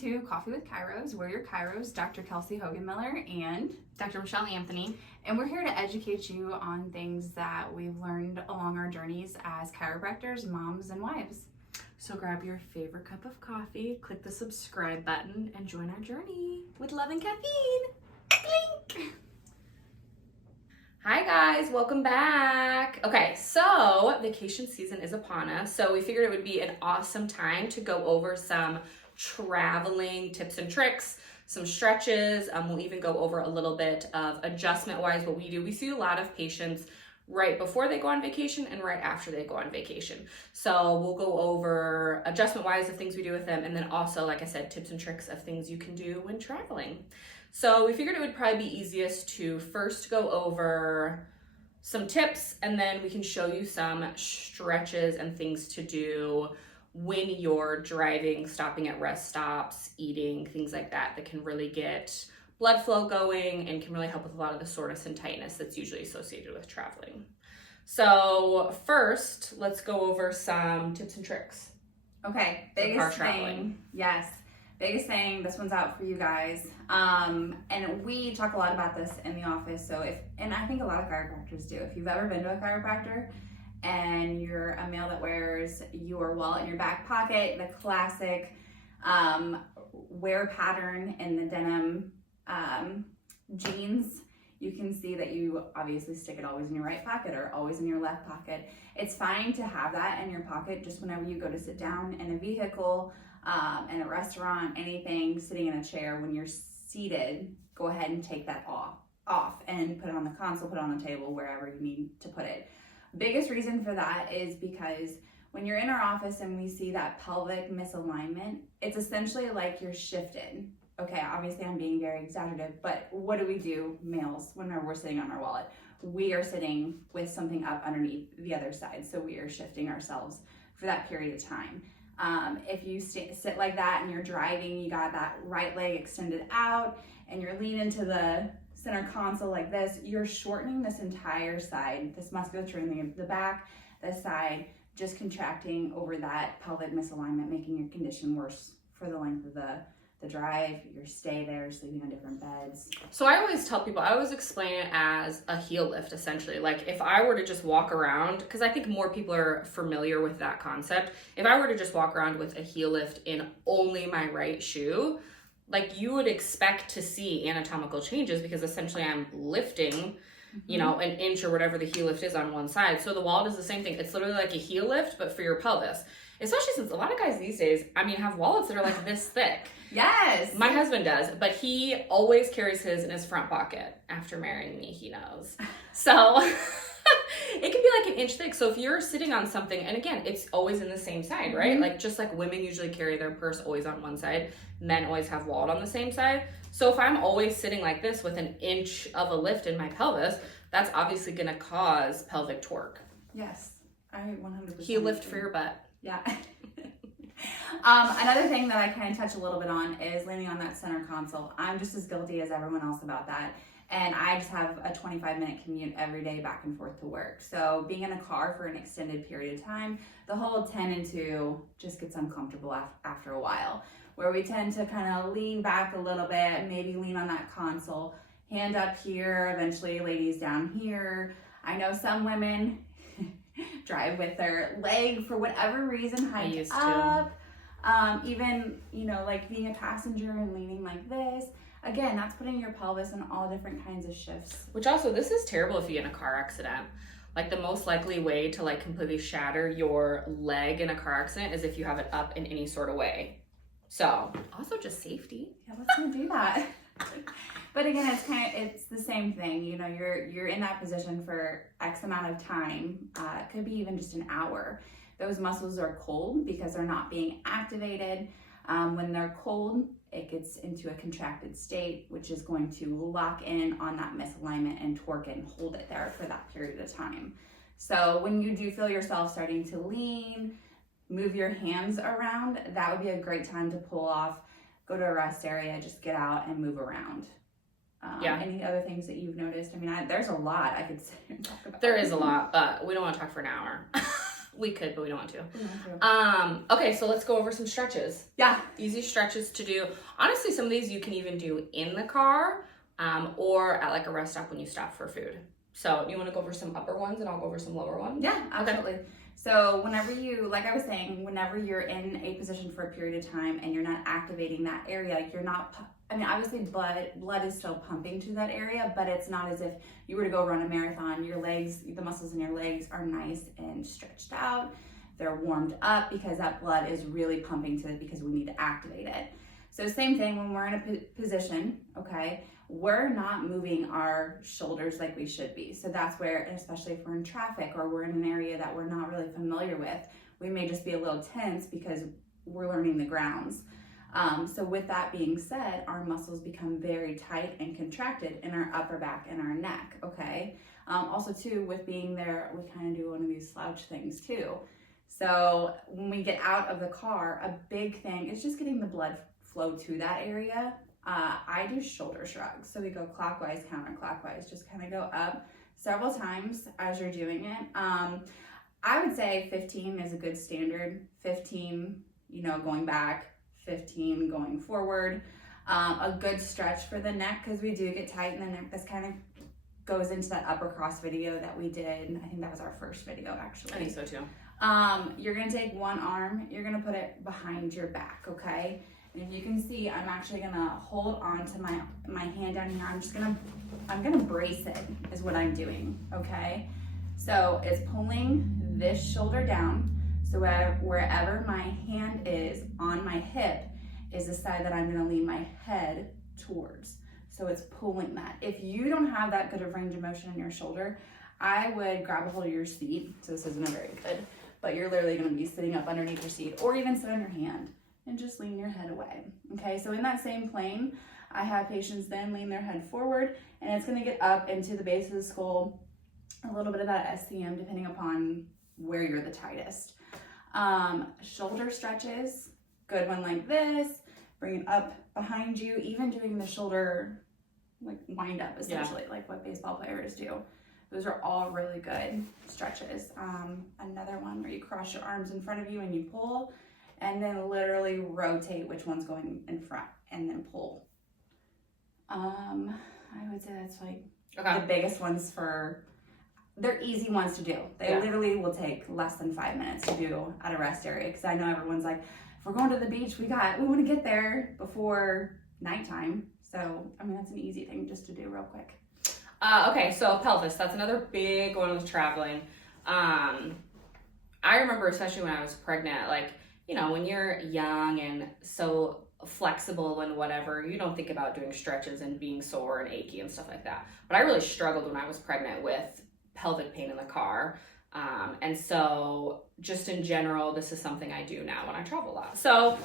to Coffee with Kairos. We're your Kairos, Dr. Kelsey Hogan Miller and Dr. Michelle Anthony. And we're here to educate you on things that we've learned along our journeys as chiropractors, moms, and wives. So grab your favorite cup of coffee, click the subscribe button, and join our journey with love and caffeine. Clink! Hi guys, welcome back. Okay, so vacation season is upon us, so we figured it would be an awesome time to go over some traveling tips and tricks, some stretches. We'll even go over a little bit of adjustment-wise what we do. We see a lot of patients right before they go on vacation and right after they go on vacation. So we'll go over adjustment-wise of things we do with them, and then also, like I said, tips and tricks of things you can do when traveling. So we figured it would probably be easiest to first go over some tips, and then we can show you some stretches and things to do when you're driving, stopping at rest stops, eating, things like that, that can really get blood flow going and can really help with a lot of the soreness and tightness that's usually associated with traveling. So first, let's go over some tips and tricks. Okay, biggest thing, yes. Biggest thing, this one's out for you guys. And we talk a lot about this in the office. So and I think a lot of chiropractors do. If you've ever been to a chiropractor and you're a male that wears your wallet in your back pocket, the classic wear pattern in the denim jeans, you can see that you obviously stick it always in your right pocket or always in your left pocket. It's fine to have that in your pocket just whenever you go to sit down in a vehicle, in a restaurant, anything, sitting in a chair. When you're seated, go ahead and take that off and put it on the console, put it on the table, wherever you need to put it. Biggest reason for that is because when you're in our office and we see that pelvic misalignment, it's essentially like you're shifted. Okay, obviously I'm being very exaggerative, but what do, males, whenever we're sitting on our wallet? We are sitting with something up underneath the other side, so we are shifting ourselves for that period of time. If you sit like that and you're driving, you got that right leg extended out and you're leaning into the center console like this, you're shortening this entire side, this musculature in the back, this side, just contracting over that pelvic misalignment, making your condition worse for the length of the drive, your stay there, sleeping on different beds. So I always tell people, I always explain it as a heel lift, essentially. Like if I were to just walk around, because I think more people are familiar with that concept. If I were to just walk around with a heel lift in only my right shoe, like you would expect to see anatomical changes because essentially I'm lifting, you know, an inch or whatever the heel lift is on one side. So the wallet is the same thing. It's literally like a heel lift, but for your pelvis. Especially since a lot of guys these days, have wallets that are like this thick. Yes. My husband does, but he always carries his in his front pocket. After marrying me, he knows. So it can be like an inch thick. So if you're sitting on something, and again, it's always in the same side, right? Mm-hmm. Like just like women usually carry their purse always on one side, men always have wallet on the same side. So if I'm always sitting like this with an inch of a lift in my pelvis, that's obviously going to cause pelvic torque. Yes, I 100%. Heel lift for your butt. Yeah. Another thing that I kind of touch a little bit on is leaning on that center console. I'm just as guilty as everyone else about that. And I just have a 25-minute commute every day back and forth to work. So being in a car for an extended period of time, the whole 10 and 2 just gets uncomfortable after a while, where we tend to kind of lean back a little bit, maybe lean on that console, hand up here, eventually ladies down here. I know some women drive with their leg for whatever reason hiked up. Even, like being a passenger and leaning like this. Again, that's putting your pelvis in all different kinds of shifts. Which also, this is terrible if you get in a car accident. Like the most likely way to like completely shatter your leg in a car accident is if you have it up in any sort of way. So also just safety. Yeah, let's not do that. But again, it's the same thing. You're in that position for X amount of time. It could be even just an hour. Those muscles are cold because they're not being activated. When they're cold, it gets into a contracted state, which is going to lock in on that misalignment and torque it and hold it there for that period of time. So when you do feel yourself starting to lean, move your hands around, that would be a great time to pull off, go to a rest area, just get out and move around. Any other things that you've noticed? There's a lot I could sit and talk about. There is a lot, but we don't want to talk for an hour. We could, but we don't want to. Mm-hmm. Okay, so let's go over some stretches. Yeah. Easy stretches to do. Honestly, some of these you can even do in the car, or at like a rest stop when you stop for food. So you want to go over some upper ones and I'll go over some lower ones? Yeah, absolutely. Okay. So whenever you, like I was saying, whenever you're in a position for a period of time and you're not activating that area, you're not, I mean, obviously blood is still pumping to that area, but it's not as if you were to go run a marathon. Your legs, the muscles in your legs are nice and stretched out. They're warmed up because that blood is really pumping to it because we need to activate it. So same thing when we're in a position, okay, we're not moving our shoulders like we should be. So that's where, especially if we're in traffic or we're in an area that we're not really familiar with, we may just be a little tense because we're learning the grounds. So with that being said, our muscles become very tight and contracted in our upper back and our neck, okay? Also too, with being there, we kind of do one of these slouch things too. So when we get out of the car, a big thing is just getting the blood flow to that area. I do shoulder shrugs. So we go clockwise, counterclockwise, just kind of go up several times as you're doing it. I would say 15 is a good standard. 15, going back, 15 going forward. A good stretch for the neck because we do get tight in the neck. This kind of goes into that upper cross video that we did. I think that was our first video actually. I think so too. You're gonna take one arm, you're gonna put it behind your back, okay? And if you can see, I'm actually gonna hold on to my hand down here. I'm gonna brace it is what I'm doing, okay? So it's pulling this shoulder down. So wherever my hand is on my hip is the side that I'm gonna lean my head towards. So it's pulling that. If you don't have that good of range of motion in your shoulder, I would grab a hold of your seat. So this isn't a very good, but you're literally gonna be sitting up underneath your seat or even sit on your hand and just lean your head away. Okay, so in that same plane, I have patients then lean their head forward and it's gonna get up into the base of the skull, a little bit of that SCM depending upon where you're the tightest. Shoulder stretches, good one like this, bring it up behind you, even doing the shoulder like wind up essentially, like what baseball players do. Those are all really good stretches. Another one where you cross your arms in front of you and you pull, and then literally rotate which one's going in front and then pull. I would say that's like the biggest ones they're easy ones to do. They literally will take less than 5 minutes to do at a rest area. Cause I know everyone's like, if we're going to the beach, we want to get there before nighttime. So, I mean, that's an easy thing just to do real quick. Okay, so pelvis, that's another big one with traveling. I remember, especially when I was pregnant, like, when you're young and so flexible and whatever, you don't think about doing stretches and being sore and achy and stuff like that. But I really struggled when I was pregnant with pelvic pain in the car. And so just in general, this is something I do now when I travel a lot. So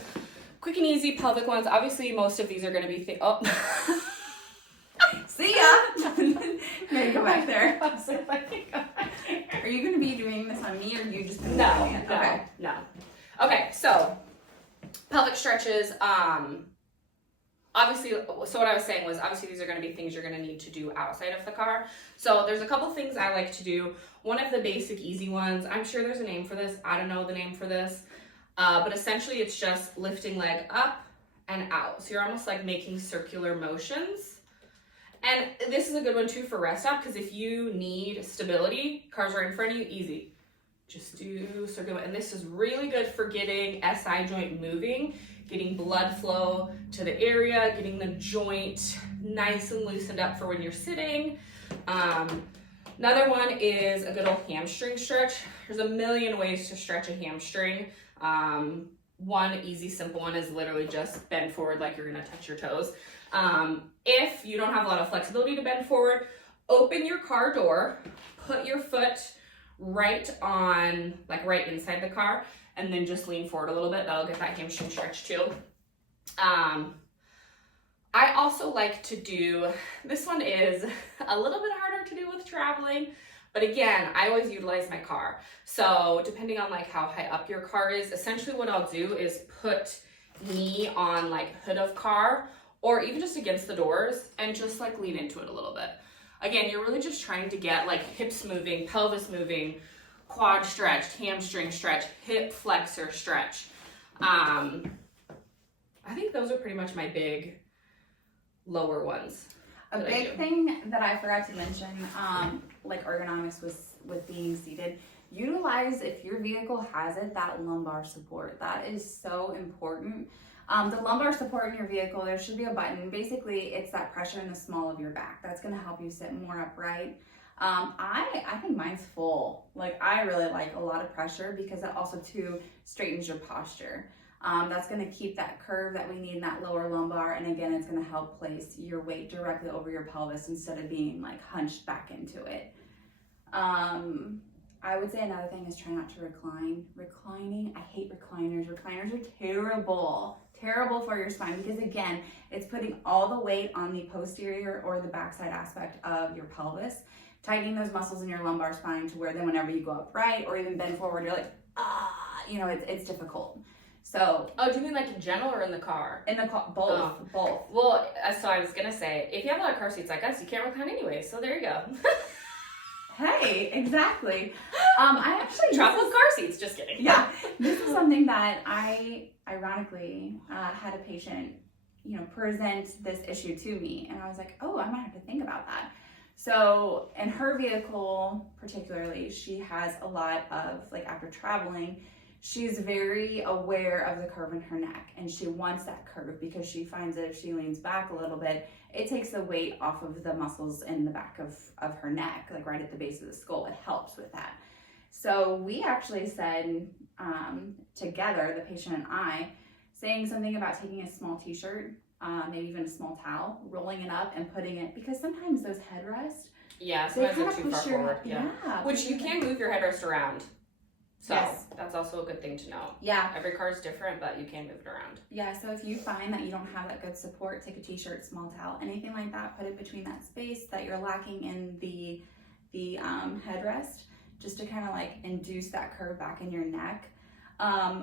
quick and easy pelvic ones. Obviously, most of these are going to be See ya. Maybe go back there. Are you going to be doing this on me or you just been doing it? Okay. No. Okay, so pelvic stretches. Obviously, so what I was saying was obviously these are going to be things you're going to need to do outside of the car. So there's a couple things I like to do. One of the basic easy ones, I'm sure there's a name for this. I don't know the name for this. But essentially it's just lifting leg up and out. So you're almost like making circular motions. And this is a good one too for rest stop because if you need stability, cars right in front of you, easy. Just do circular. And this is really good for getting SI joint moving, getting blood flow to the area, getting the joint nice and loosened up for when you're sitting. Another one is a good old hamstring stretch. There's a million ways to stretch a hamstring. One easy, simple one is literally just bend forward like you're gonna touch your toes. If you don't have a lot of flexibility to bend forward, open your car door, put your foot right inside the car, and then just lean forward a little bit. That'll get that hamstring stretch too. I also like to do, this one is a little bit harder to do with traveling, but again, I always utilize my car. So depending on like how high up your car is, essentially what I'll do is put knee on like hood of car or even just against the doors and just like lean into it a little bit. Again, you're really just trying to get like hips moving, pelvis moving, quad stretched, hamstring stretch, hip flexor stretch. I think those are pretty much my big lower ones. A big thing that I forgot to mention, like ergonomics with being seated, utilize, if your vehicle has it, that lumbar support. That is so important. The lumbar support in your vehicle, there should be a button. Basically, it's that pressure in the small of your back. That's gonna help you sit more upright. I think mine's full. Like, I really like a lot of pressure because it also too straightens your posture. That's going to keep that curve that we need in that lower lumbar, and again, it's going to help place your weight directly over your pelvis instead of being like hunched back into it. I would say another thing is try not to recline. Reclining, I hate recliners. Recliners are terrible for your spine because again, it's putting all the weight on the posterior or the backside aspect of your pelvis, tightening those muscles in your lumbar spine to where then whenever you go upright or even bend forward, you're like, it's difficult. So, do you mean like in general or in the car? In the car, both. Well, so I was gonna say, if you have a lot of car seats like us, you can't recline anyway. So there you go. Hey, exactly. I actually travel with car seats. Just kidding. Yeah, this is something that I ironically had a patient, present this issue to me, and I was like, oh, I might have to think about that. So in her vehicle, particularly, she has a lot of after traveling. She's very aware of the curve in her neck, and she wants that curve because she finds that if she leans back a little bit, it takes the weight off of the muscles in the back of her neck, like right at the base of the skull. It helps with that. So we actually said together, the patient and I, saying something about taking a small t-shirt, maybe even a small towel, rolling it up and putting it, because sometimes those headrests, sometimes they're too far forward. Yeah. Which you can move your headrest around. So yes. That's also a good thing to know. Yeah. Every car is different, but you can move it around. Yeah, so if you find that you don't have that good support, take a t-shirt, small towel, anything like that, put it between that space that you're lacking in the headrest, just to kind of induce that curve back in your neck.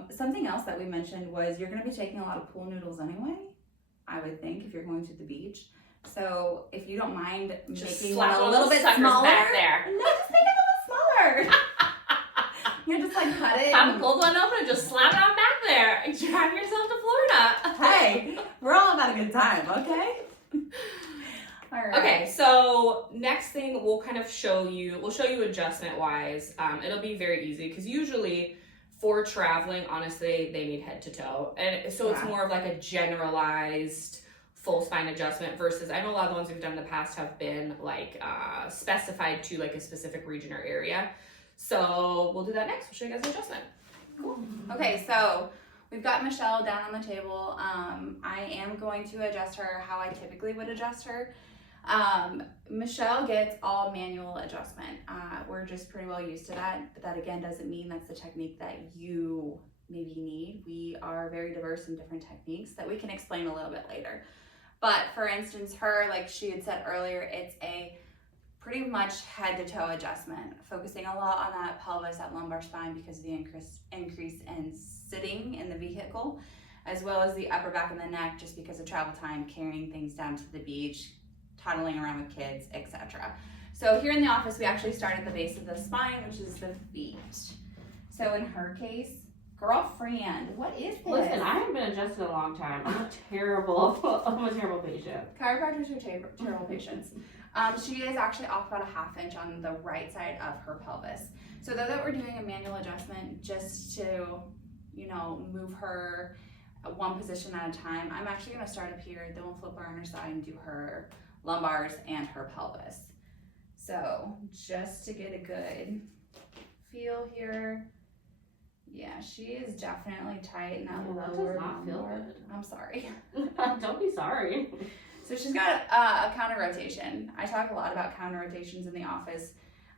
Something else that we mentioned was you're going to be taking a lot of pool noodles anyway, I would think, if you're going to the beach. So if you don't mind just making one a little bit smaller, back there. No, just make it a little smaller. Just cut it. Have a cold one open and just slap it on back there and drive yourself to Florida. Hey, we're all about a good time, okay? All right. Okay, so next thing we'll show you adjustment wise. It'll be very easy because usually for traveling, honestly, they need head to toe. And so it's more of like a generalized full spine adjustment versus I know a lot of the ones we've done in the past have been specified to a specific region or area. So we'll do that next. We'll show you guys the adjustment. Cool. Okay, so we've got Michelle down on the table. I am going to adjust her how I typically would adjust her. Michelle gets all manual adjustment. We're just pretty well used to that, but that again doesn't mean that's the technique that you maybe need. We are very diverse in different techniques that we can explain a little bit later. But for instance, her, like she had said earlier, it's a pretty much head to toe adjustment, focusing a lot on that pelvis, that lumbar spine because of the increase in sitting in the vehicle, as well as the upper back and the neck just because of travel time, carrying things down to the beach, toddling around with kids, etc. So here in the office, we actually start at the base of the spine, which is the feet. So in her case, girlfriend, what is this? Listen, I haven't been adjusted in a long time. I'm a terrible patient. Chiropractors are terrible patients. She is actually off about a ½ inch on the right side of her pelvis. So though that we're doing a manual adjustment just to, move her one position at a time, I'm actually gonna start up here, then we'll flip her on her side and do her lumbars and her pelvis. So just to get a good feel here. Yeah, she is definitely tight in that lower does not feel lumbar. good. I'm sorry. Don't be sorry. So she's got a counter rotation. I talk a lot about counter rotations in the office.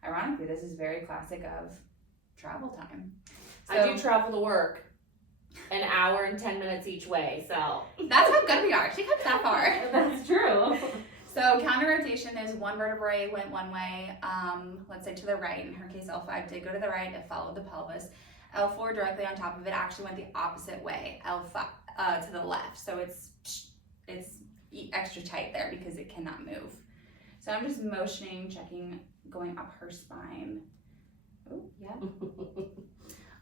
Ironically, this is very classic of travel time. So, I do travel to work an hour and 10 minutes each way, so. That's how good we are. She comes that far. That's true. So counter rotation is one vertebrae went one way, let's say to the right. In her case, L5 did go to the right, it followed the pelvis. L4 directly on top of it actually went the opposite way, L5 to the left. So it's extra tight there because it cannot move. So I'm just motioning, checking, going up her spine. Oh, yeah.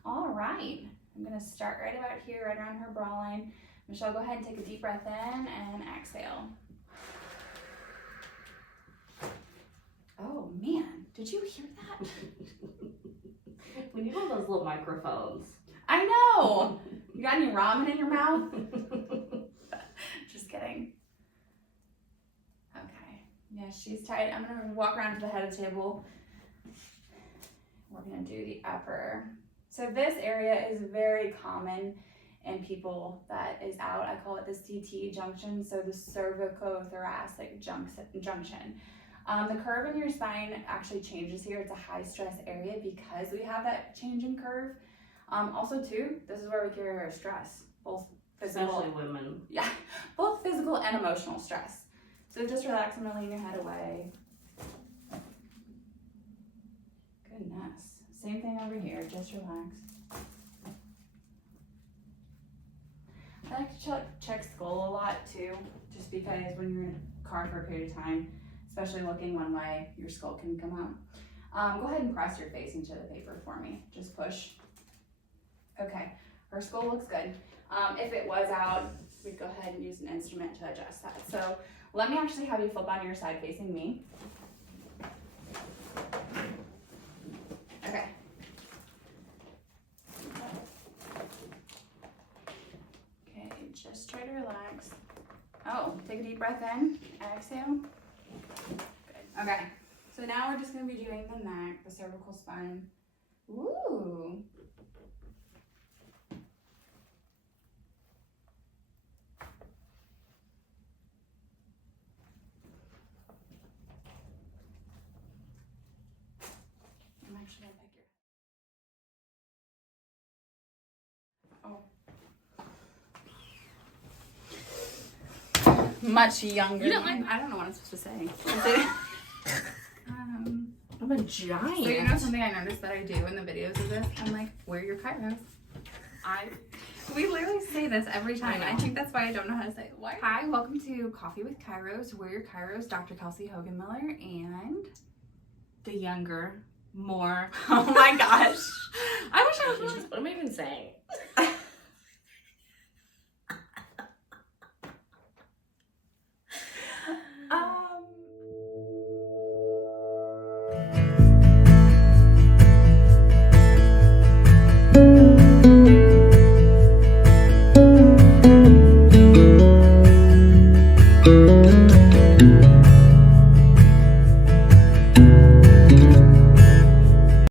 All right. I'm going to start right about here, right around her bra line. Michelle, go ahead and take a deep breath in and exhale. Oh, man. Did you hear that? We need one of those little microphones. I know. You got any ramen in your mouth? Just kidding. Okay. Yeah, she's tight. I'm going to walk around to the head of the table. We're going to do the upper. So this area is very common in people that is out. I call it the CT junction, so the cervicothoracic junction. The curve in your spine actually changes here. It's a high stress area because we have that change in curve. Also too, this is where we carry our stress, both physical, Especially women. yeah, both physical and emotional stress. So just relax. I'm gonna lean your head away. Goodness. Same thing over here. Just relax. I like to check skull a lot too, just because when you're in a car for a period of time, especially looking one way, your skull can come out. Go ahead and press your face into the paper for me. Just push. Okay, her skull looks good. If it was out, we'd go ahead and use an instrument to adjust that. So let me actually have you flip on your side facing me. Okay. Okay, just try to relax. Oh, take a deep breath in, exhale. Good. Okay, so now we're just gonna be doing the neck, the cervical spine. Ooh. I'm actually gonna pick your. Oh. Much younger. You don't like- I don't know what I'm supposed to say. I'm a giant. So you know something I noticed that I do in the videos of this? I'm like, wear your kairos. We literally say this every time. I think that's why I don't know how to say it. Why? Hi, welcome to Coffee with Kairos. We're your Kairos, Dr. Kelsey Hogan-Miller, and The younger, more. oh my gosh. I wish I was really. What am I even saying?